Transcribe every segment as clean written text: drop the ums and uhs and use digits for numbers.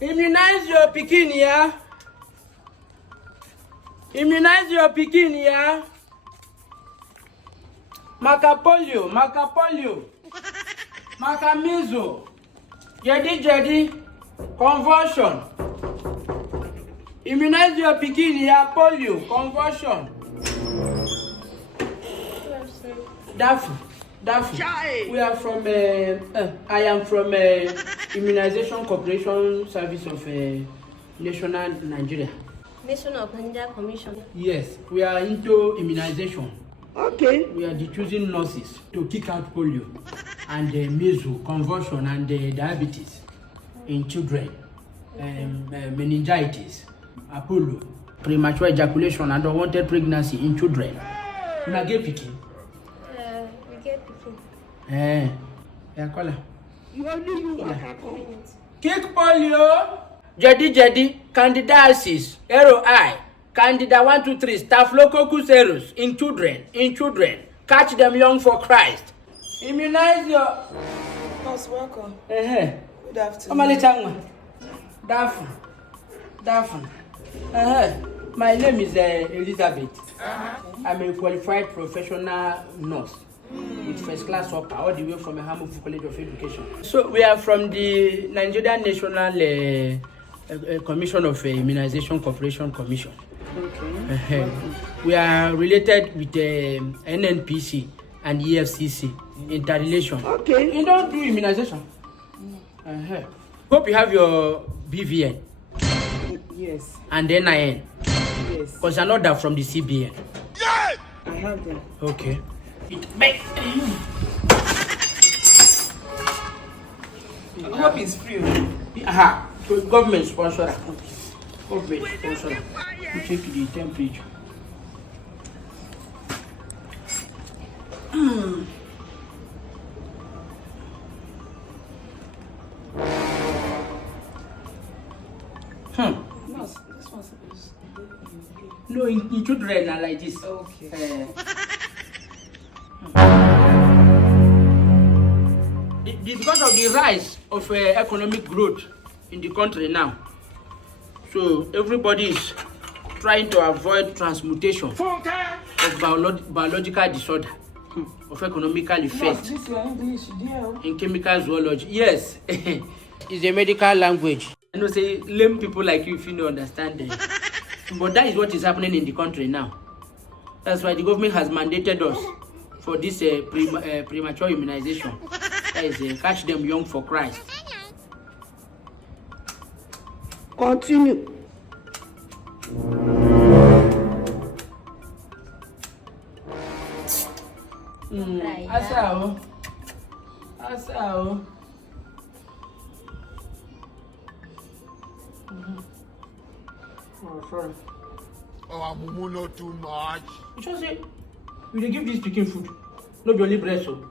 Immunize your pikin, yeah? Immunize your pikin, yeah? Polio, measles, jadi, convulsion. Immunize your pikin, yeah? Polio, convulsion. Dafu. We are from, I am from Immunization Corporation Service of National Nigeria. National of Nigeria Commission. Yes, we are into immunization. Okay. We are choosing nurses to kick out polio and measles, convulsion, and diabetes in children, meningitis, Apollo, premature ejaculation, and unwanted pregnancy in children. You are gay picking. We get picking. Color. You only you. Kick polio, jadi, candidiasis, ROI, candida 1, 2, 3, staphylococcus aureus in children. Catch them young for Christ. Immunize your. Most welcome. Good afternoon. Daphne. My name is Elizabeth. I'm a qualified professional nurse with first class upper all the way from a Hamilton College of Education. So we are from the Nigerian National Commission of Immunization Corporation Commission. Okay. We are related with NNPC and EFCC interrelation. Okay. You don't do immunization. Hope you have your BVN. Yes. And NIN. Yes. Because you're not that from the CBN. I have them. Okay. It makes I hope it's free. So government sponsor that. Government sponsor that. We check the temperature. No, this one's supposed to be. No, in children are like this. Okay. Because of the rise of economic growth in the country now, so everybody is trying to avoid transmutation of biological disorder, of economical effect This your English, dear. in chemical zoology. Yes, it's a medical language. I know say lame people like you if you don't understand it. But that is what is happening in the country now. That's why the government has mandated us for this premature immunization. That is catch them young for Christ. Continue. Asao. Oh, sorry. Oh, I'm not too much. You just say you dey give this pikin food. No be only breast o.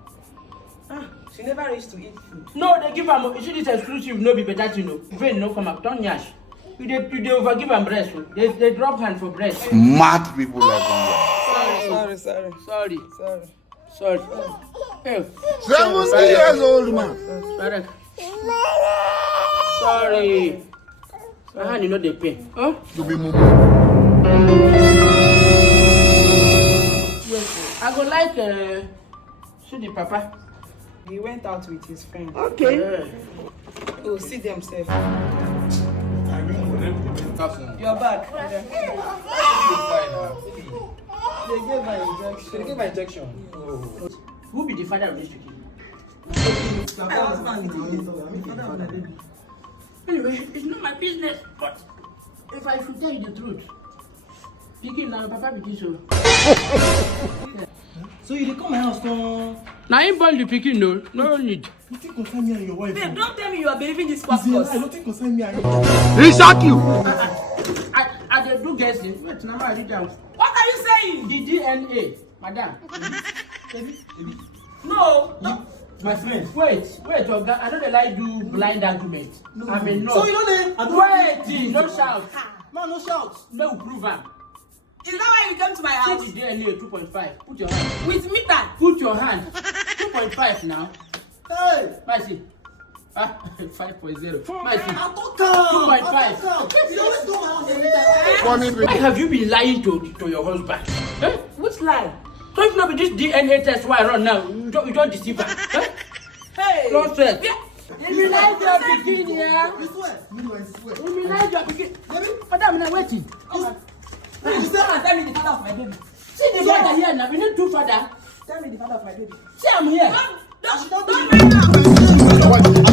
She never used to eat food. No, they give am. You see this exclusive no be better thing o. Vein no come out. Don't yash. You dey overgive am breast o. They drop hand for breast. Mad people like Sorry. Sorry. Hey. 70 years old man. Sorry. My hand you know the pain. Huh? To be mumu. Yes. I go like see the papa. He went out with his friend. Okay. Oh, see themselves. You're back. They gave her injection. Who be the father of this chicken? My husband. Anyway, it's not my business, but if I should tell you the truth, pikin now, papa be this so. So you dey come my house to... Now him born the pikin no need. You think concern me and your wife? Babe, don't tell me you are believing this I passport. don't think concern me and your He shock you. I dey do guessing. Wait, now I read down. What are you saying? The DNA, madam. No. my friend. Wait, Oga. I don't like do blind argument. I mean no. So you don't Wait, no shout. Man, no shout. No prove am. Is that why you came to my house? Take the DNA 2.5. Put your hand. With meter. Put your hand. 2.5 now. Hey. Mercy. 5.0. My seat. I don't come. 2.5. You always go around every time. Funny Why thing. have you been lying to your husband? Huh? Which lie? So if not be this DNA test why I run now, you don't deceive her. Huh? Hey. Nonsense. Yeah. Immunize your pikin here. You swear? You swear? Immunize your pikin. Baby, Madam, I'm waiting. You say and tell me the father of my baby. See the father here now. We need two father. Tell me the father of my baby. See I'm here. Don't bring her.